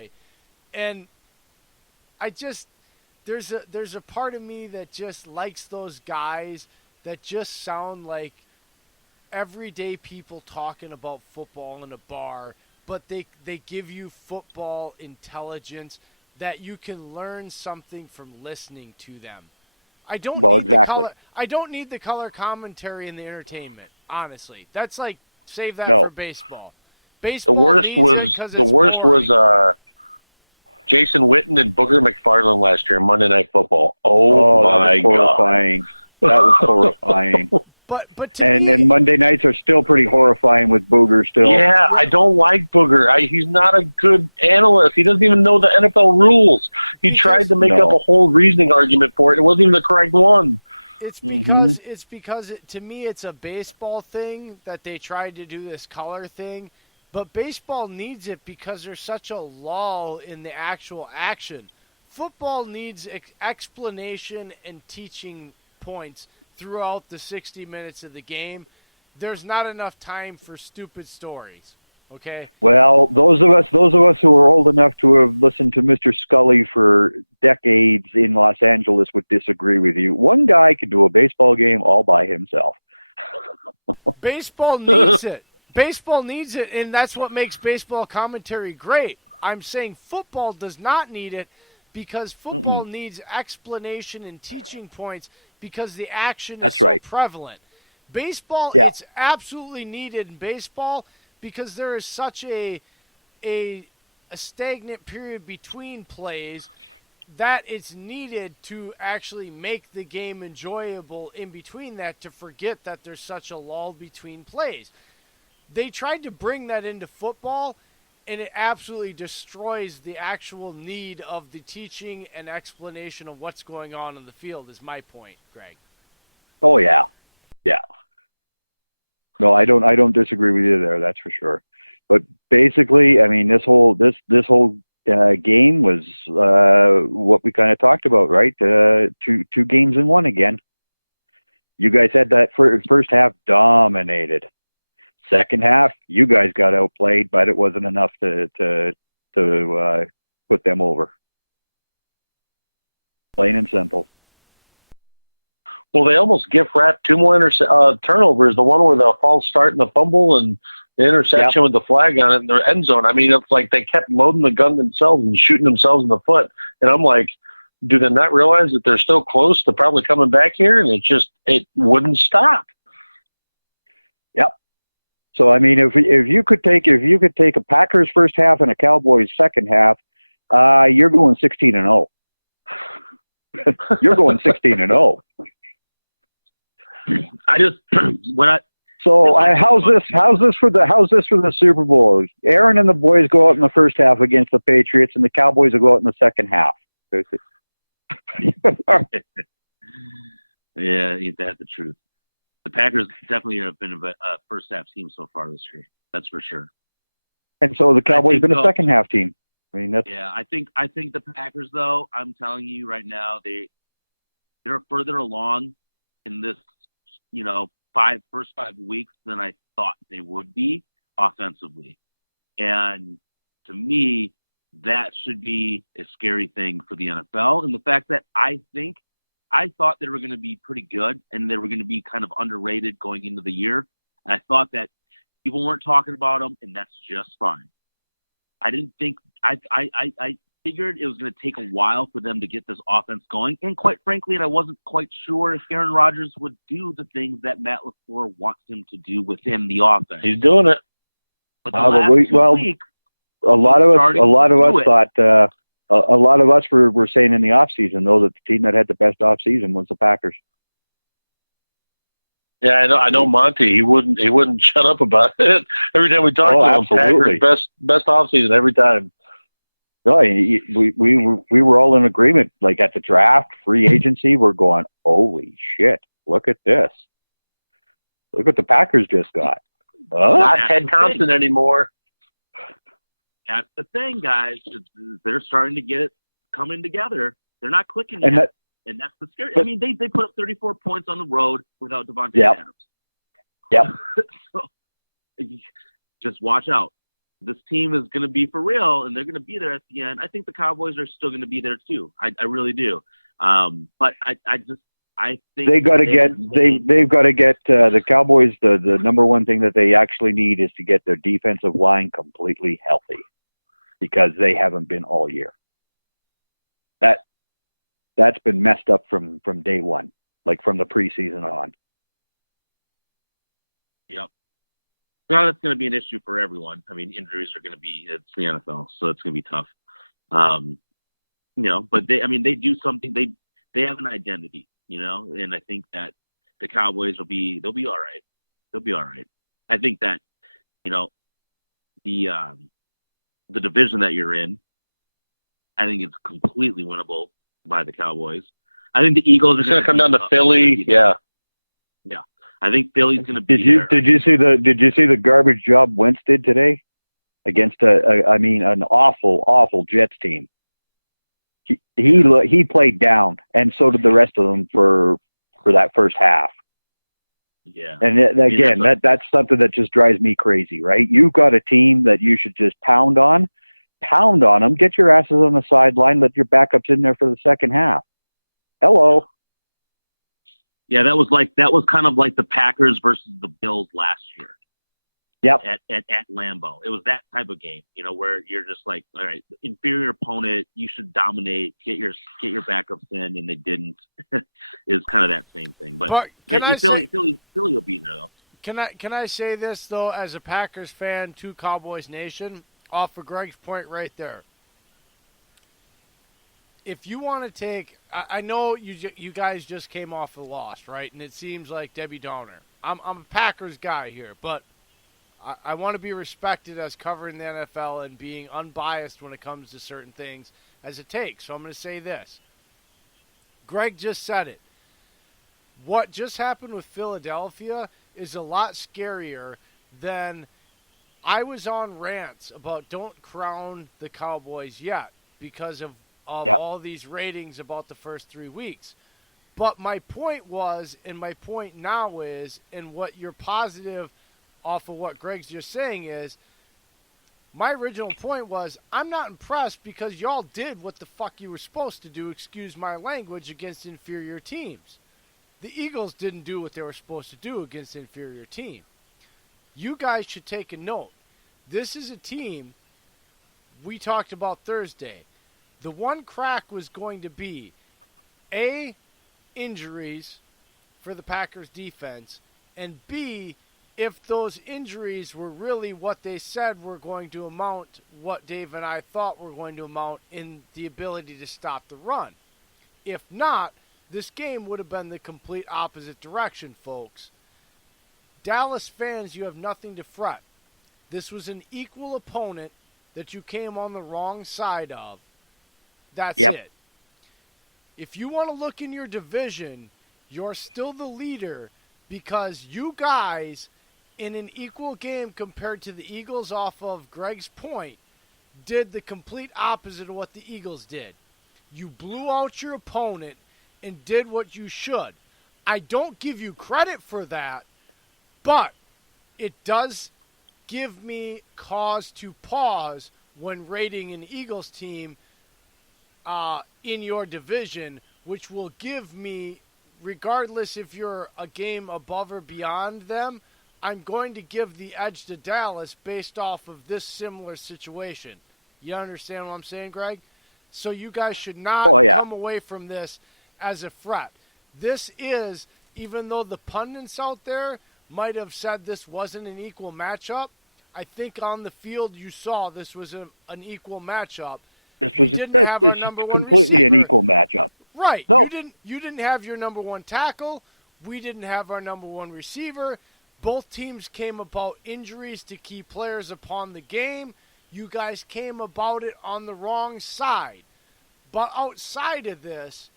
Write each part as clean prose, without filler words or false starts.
enjoy. And there's a part of me that just likes those guys that just sound like everyday people talking about football in a bar, but they give you football intelligence that you can learn something from listening to them. Exactly. I don't need the color commentary and the entertainment. Honestly, that's like save that for No. baseball. The Baseball worst needs it was because the it's worst boring. was Jason Witten and Booger McFarland last year, Monday Night Football. Oh my that was horrifying. That was horrifying. But to And me, Monday nights are still pretty horrifying with Booger still. Yeah, I don't like Booger. He's not a good analyst. He doesn't even know the NFL rules. He tried to make up a whole reasoning argument for it. It wasn't even the correct one. It's because to me it's a baseball thing that they tried to do this color thing, but baseball needs it because there's such a lull in the actual action. Football needs explanation and teaching points throughout the 60 minutes of the game. There's not enough time for stupid stories. Okay. Well, those of us who are old enough to have listened to Mr. Scully for decades in Los Angeles would disagree with you. One guy could do a baseball game all by himself. Baseball needs it. Baseball needs it, and that's what makes baseball commentary great. I'm saying football does not need it because football needs explanation and teaching points because the action is so prevalent. Baseball, it's absolutely needed in baseball because there is such a stagnant period between plays that it's needed to actually make the game enjoyable in between that, to forget that there's such a lull between plays. They tried to bring that into football, and it absolutely destroys the actual need of the teaching and explanation of what's going on in the field, is my point, Greg. Oh, yeah. Yeah. No, I don't disagree with you there, that's for sure. But basically, I mean, this whole game was what we kind of talked about, right? Two games in one again. You guys had that first half dominated. Second half, you guys got outplayed, but it wasn't enough to put them over. Plain and simple. Well, they almost gift wrapped two more turnovers. The one with the false start and the fumble, and the interception with the flag on it in their end zone. I mean, it's like they kept loading the gun themselves and shooting themselves in the foot. And I'm like, do they not realize that they're still close to probably coming back here? And it wouldn't stop. Yep. So I mean, if you could take a Packers first half and a Cowboys second half, you're going 16-0. You're going 16-0. How's this for the Super Bowl? Aaron and the boys go out in the first half against the Patriots, and the Cowboys will go out in the second half. Yeah, ain't that the truth? The Packers definitely have been a first half team so far this year. That's for sure. And so the Cowboys have been a second half team. I mean, I think the Packers, though, I'm telling you right now, they're further along in this, first 5 weeks than I thought they would be offensively. And to me, that should be a scary thing for the NFL. And the fact that I thought they were going to be pretty good and they were going to be kind of underrated going into the year. And I thought that people weren't talking about them, and that's just fine. I didn't think I figured it was going to take a while for them to get this offense going. And quite frankly, I wasn't quite sure if Aaron Rodgers would do the things that Matt LaFleur wants him to do within the offense. He's doing it. But a lot of us were saying in the offseason, though, that the team that had the best offseason was the Packers. Yeah, I know Monty. He wouldn't shut up about it. Every time we talked to him, absolutely. Packers best offseason every time. No, we were all in agreement. Like at the draft, free agency, we're going, holy shit! Look at this. Look what the Packers just got. Not Ted Thompson anymore. That's the thing, guys. They're starting to get it coming together. They're not clicking yet. And that's the scary. I mean, they put up 34 points on the road without Devontae Adams. Yep. So just watch out. this team is going to be for real, and they're going to be there at the end. I think the Cowboys are still going to be there too. I really do. But I think they've got to get the Cowboys. The number one thing that they actually need is to get their defensive line completely healthy, because they haven't been all year. That's been messed up from day one, like from the preseason on. Yep. Well, that's going to be an issue for everyone. I mean, injuries are going to be, it's the NFL, so it's going to be tough. But they do something. They have an identity, and I think that the Cowboys they'll be all right. They'll be all right. I think that, the division that you're in, I think it's completely winnable by the Cowboys. I think the Eagles are going to come down to Philly. Yeah. Yeah. I think Philly's going to be there. Did you see the garbage job Wentz did today against an awful Jets team? He played down, and so did the rest of them for that first half. Yeah. And again, that's something that just drives me crazy, right? You've got a team that you should just pound on them, get your asses on the sideline, let your backups in there for the second half. Hello. Yeah, that was kind of like the Packers versus the Bills last year. Yep. At Lambeau. It was that type of game, where you're just like, all right, inferior opponent, you should dominate, get your backups in, and they didn't. It's kind of that same thing. But Philly will be there though. Can I say this though, as a Packers fan to Cowboys Nation, off of Greg's point right there? If you want to take, I know you guys just came off a loss, right? And it seems like Debbie Downer. I'm a Packers guy here, but I want to be respected as covering the NFL and being unbiased when it comes to certain things as it takes. So I'm going to say this. Greg just said it. What just happened with Philadelphia is a lot scarier than I was on rants about don't crown the Cowboys yet because of all these ratings about the first 3 weeks. But my point was, and my point now is, and what you're positive off of what Greg's just saying is, my original point was, I'm not impressed because y'all did what the fuck you were supposed to do, excuse my language, against inferior teams. The Eagles didn't do what they were supposed to do against an inferior team. You guys should take a note. This is a team we talked about Thursday. The one crack was going to be, A, injuries for the Packers defense, and B, if those injuries were really what they said were going to amount, what Dave and I thought were going to amount in the ability to stop the run. If not, this game would have been the complete opposite direction, folks. Dallas fans, you have nothing to fret. This was an equal opponent that you came on the wrong side of. That's it. If you want to look in your division, you're still the leader because you guys, in an equal game compared to the Eagles off of Greg's point, did the complete opposite of what the Eagles did. You blew out your opponent and did what you should. I don't give you credit for that, but it does give me cause to pause when rating an Eagles team in your division, which will give me, regardless if you're a game above or beyond them, I'm going to give the edge to Dallas based off of this similar situation. You understand what I'm saying, Greg? So you guys should not come away from this as a threat. This is, even though the pundits out there might have said this wasn't an equal matchup, I think on the field you saw this was an equal matchup. This was completely an equal matchup. Right. No. You didn't have your number one tackle. We didn't have our number one receiver. Both teams came about injuries to key players upon the game. You guys came about it on the wrong side. But outside of this,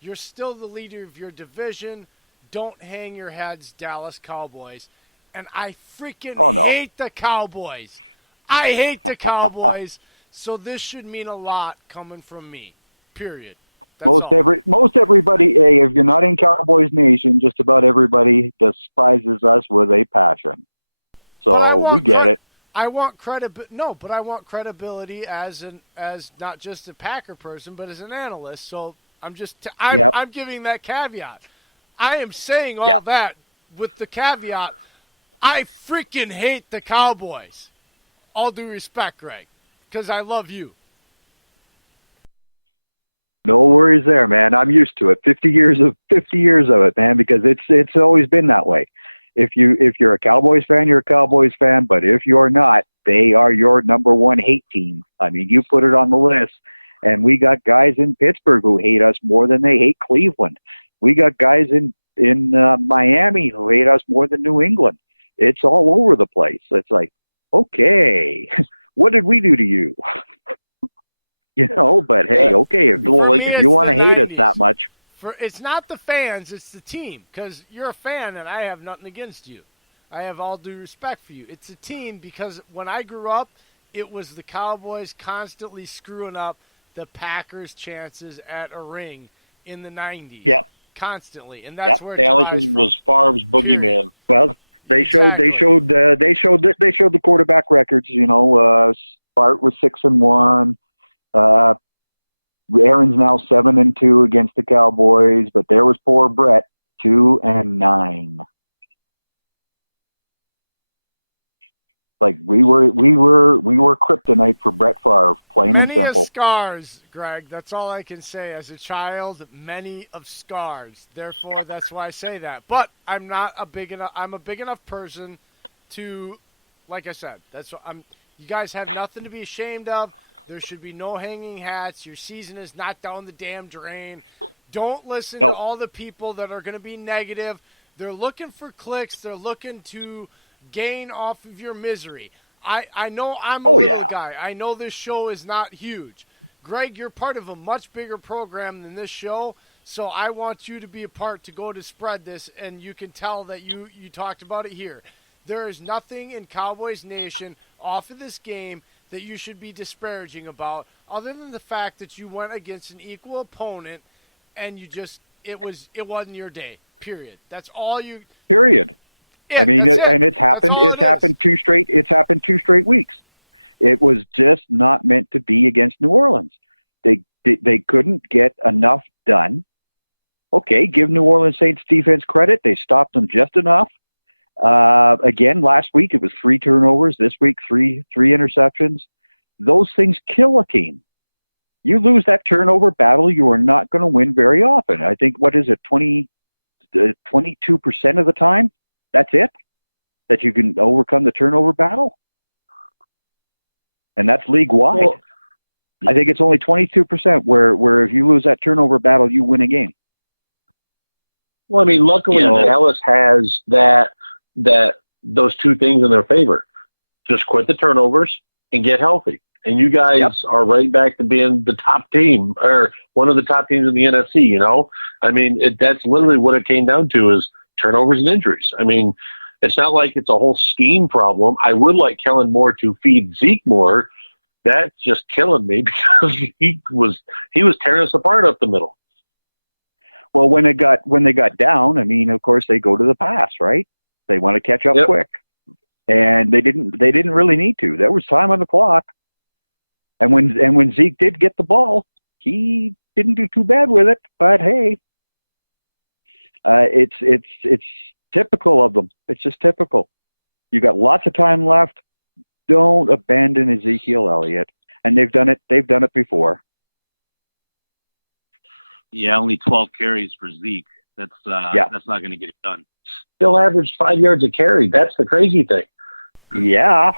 you're still the leader of your division. Don't hang your heads, Dallas Cowboys. And I freaking hate the Cowboys. I hate the Cowboys. So this should mean a lot coming from me. Period. Most everybody, if you're not in Cowboys Nation, just about everybody despises us with a passion. So we get it. I want No, but I want credibility as not just a Packer person, but as an analyst. So I'm giving that caveat. I am saying all that with the caveat. I freaking hate the Cowboys. All due respect, Greg, because I love you. No worries there, man. I'm used to it. 50 years of it, man, because it's always been that way. If you're a Cowboys fan, you're a Cowboys fan, but if you're not, they are your number one hate team. I mean, you put it on the list, and we got guys in Pittsburgh who hate us more than they hate Cleveland. We got guys in Miami who hate us more than New England. It's all over the place. It's like, okay, what did we do to you? But hey, okay, if you want to hate us that much. It's not the fans, it's the team. Because you're a fan, and I have nothing against you. I have all due respect for you. It's a team because when I grew up, it was the Cowboys constantly screwing up the Packers' chances at a ring in the 90s. Yeah. constantly, and that's where Allison was Favre's boogeyman. Well, they showed the quarterback records. Bart was 6-1. Aaron's now 7-2 against the Cowboys, but there was poor Brett 2-9. Like we were kryptonite for Brett Favre, plain and simple. Many of scars, Greg. That's all I can say. As a child, many of scars. Therefore, that's why I say that. But I'm not a big enough. I'm a big enough person to, like I said, that's what I'm. You guys have nothing to be ashamed of. There should be no hanging hats. Your season is not down the damn drain. Don't listen to all the people that are going to be negative. They're looking for clicks. They're looking to gain off of your misery. I know I'm a little guy. I know this show is not huge. Greg, you're part of a much bigger program than this show, so I want you to be a part to go to spread this, and you can tell that you talked about it here. There is nothing in Cowboys Nation off of this game that you should be disparaging about, other than the fact that you went against an equal opponent and it wasn't your day. Period. That's all you. Period. I mean, and it's happened. It's happened 2 straight. It's happened 2 straight weeks. It was just not meant to be against New Orleans. They couldn't get enough done. Okay, give New Orleans Saints defense credit. They stopped them just enough. Again, last week it was 3 turnovers. This week, three interceptions. Those things kill a team. You lose that turnover battle, you are not going to win very often. I think, 22% of the time? That's it? That you can overcome the turnover battle? And that's league-wide. Well, I think it's only 22% where if you lose that turnover battle, you win a game. Well, I mean, luckily Dallas has those 2 things in their favor. Just quit the turnovers and get healthy. And you guys are right back to being the top team, or one of the top teams in the NFC, I mean, that's literally what it came down to is turnovers and injuries. I mean, it's not like it's a whole scheme problem. I would like Kellen Moore to feed Zeke more. That's just killing me because he was tearing us apart up the middle. Well, when they got down, I mean, of course they go to the pass, right? They want to catch up quick, and they didn't really need to. There was time on the clock, and when Zeke did get the ball, he didn't do too bad with it. But hey, it's typical of them. It's just typical. You got lots of time left. Don't abandon Ezekiel Elliott, and they've done it. They've done it before. Yeah, only 12 carries for Zeke. That's not going to get it done. Still averaged 5 yards a carry. That's the crazy thing. Yeah.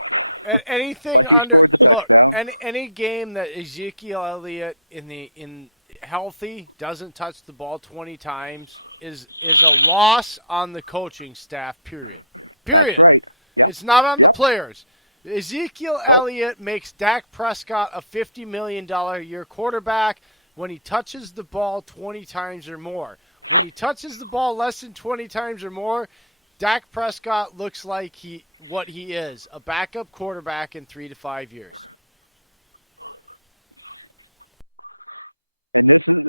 Anything but he scored the touchdown. Any game that Ezekiel Elliott in healthy doesn't touch the ball 20 times is a loss on the coaching staff. Period. That's right. Yeah. It's not on the players. Ezekiel Elliott makes Dak Prescott a $50 million a year quarterback when he touches the ball 20 times or more. When he touches the ball less than 20 times or more, Dak Prescott looks like what he is, a backup quarterback in 3 to 5 years. And this is,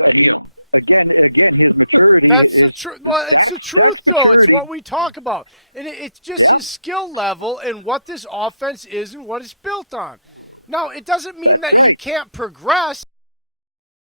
again, his maturity is Dak's maturity. It's what we talk about, and it's just his skill level and what this offense is and what it's built on. Now, it doesn't mean that he can't progress.